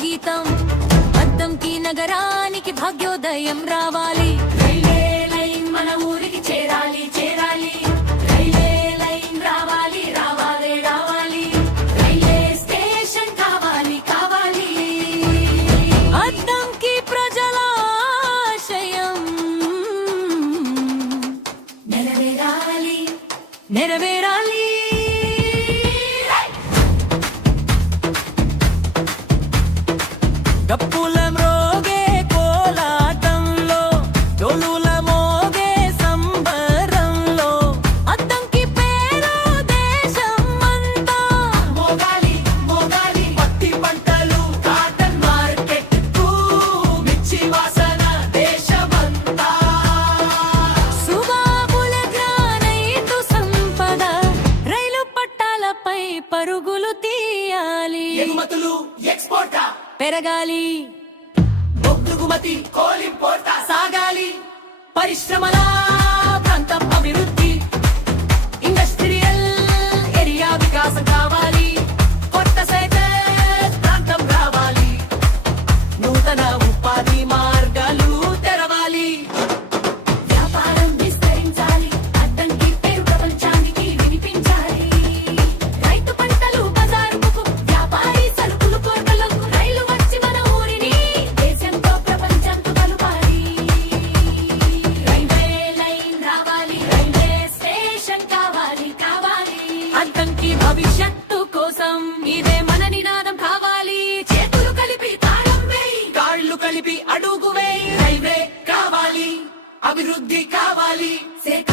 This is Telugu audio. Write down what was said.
గీతం అద్దంకి నగరానికి భాగ్యోదయం రావాలి రైల్వే లైన్ మన ఊరికి చేరాలి చేరాలి రైల్వే లైన్ రావాలి రావాలి రావాలి రైల్వే స్టేషన్ కావాలి కావాలి అద్దంకి ప్రజల ఆశయం నెరవేరాలి నెరవేరాలి డప్పుల మ్రోగే కోలాటంలో డోలుల మోగే సంబరంలో అద్దంకి పేరు దేశమంతా మోగాలి మోగాలి పత్తి పంటలు కాటన్ మార్కెట్ కు మిర్చి వాసన దేశమంతా సుబాబుల జ్ఞానైతు సంపద రైలు పట్టాలపై పరుగులు తీయాలి ఎగుమతులు ఎక్స్పోర్టా పెరగాలి బొగ్గుమతి కోలింపోర్టా సాగాలి పరిశ్రమల ప్రాంతం అభివృద్ధి ఇండస్ట్రియల్ ఏరియా వికాసం కావాలి కొత్త సెక్టర్ ప్రాంతం రావాలి నూతన ఉపాధి మార్గాలు తెరవాలి వ్యాపారం విస్తరించాలి అద్దంకి పేరు ప్రపంచానికి వినిపించాలి రైతు పంటలు బజారుకు వ్యాపారి సరుకులు కోటలకు రైలు వచ్చి మన ఊరిని దేశంతో ప్రపంచంతో కలుపాలి రైల్వే లైన్ రావాలి రైల్వే స్టేషన్ కావాలి కావాలి అద్దంకి భవిష్యత్తు కోసం ఇదే మన నినాదం కావాలి చేతులు కలిపి తాళం వేయి కాళ్ళు కలిపి అడుగు వేయి రైల్వే కావాలి అభివృద్ధి కావాలి సేక